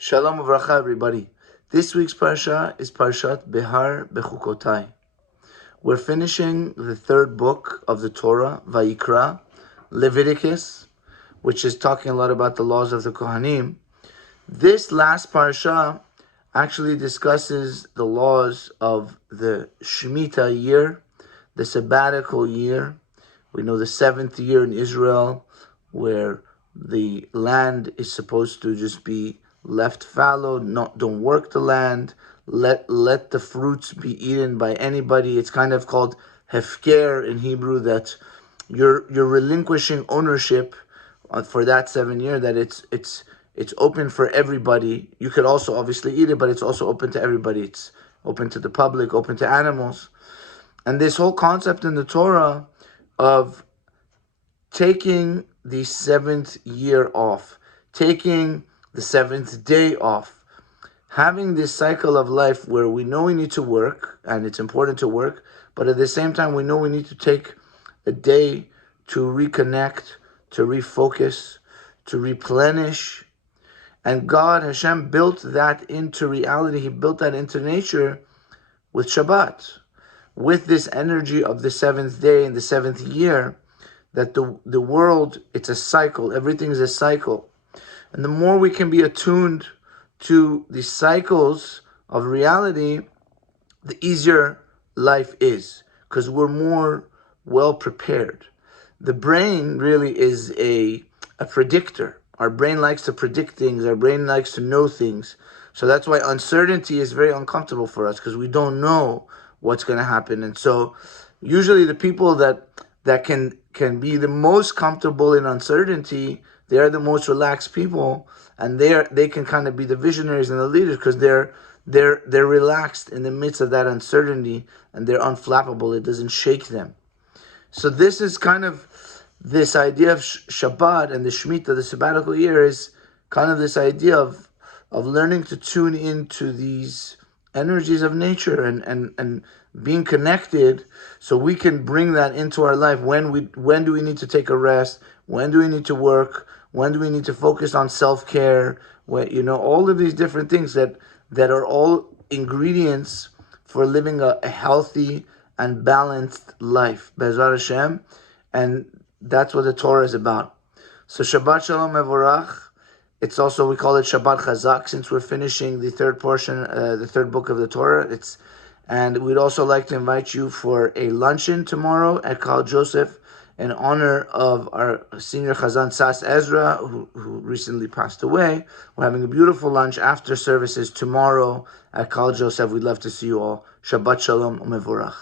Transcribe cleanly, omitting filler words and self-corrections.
Shalom uvracha, everybody. This week's parsha is Parshat Behar Bechukotai. We're finishing the third book of the Torah, Vayikra, Leviticus, which is talking a lot about the laws of the Kohanim. This last parsha actually discusses the laws of the Shemitah year, the sabbatical year. We know the 7th year in Israel, where the land is supposed to just be left fallow, don't work the land, let the fruits be eaten by anybody. It's kind of called hefker in Hebrew, that you're relinquishing ownership for that 7 year, that it's open for everybody. You could also obviously eat it, but it's also open to everybody. It's open to the public, open to animals. And this whole concept in the Torah of taking the 7th year off, taking the 7th day off, having this cycle of life where we know we need to work, and it's important to work, but at the same time we know we need to take a day to reconnect, to refocus, to replenish. And God, Hashem, built that into reality. He built that into nature with Shabbat, with this energy of the 7th day and the 7th year, that the world, it's a cycle. Everything's a cycle. And the more we can be attuned to the cycles of reality, the easier life is, because we're more well prepared. The brain really is a predictor. Our brain likes to predict things. Our brain likes to know things. So that's why uncertainty is very uncomfortable for us, because we don't know what's going to happen. And so usually the people that can be the most comfortable in uncertainty, they are the most relaxed people, and they can kind of be the visionaries and the leaders, because they're relaxed in the midst of that uncertainty, and they're unflappable. It doesn't shake them. So this is kind of this idea of Shabbat and the Shemitah, the sabbatical year, is kind of this idea of learning to tune into these energies of nature and being connected, so we can bring that into our life. When do we need to take a rest? When do we need to work? When do we need to focus on self-care? All of these different things that are all ingredients for living a healthy and balanced life, Be'ezrat Hashem. And that's what the Torah is about. So Shabbat Shalom Mevorach. It's also, we call it Shabbat Chazak, since we're finishing the third portion, the third book of the Torah. And we'd also like to invite you for a luncheon tomorrow at Kal Joseph in honor of our senior Chazan Sas Ezra, who recently passed away. We're having a beautiful lunch after services tomorrow at Kal Joseph. We'd love to see you all. Shabbat Shalom Umevorach.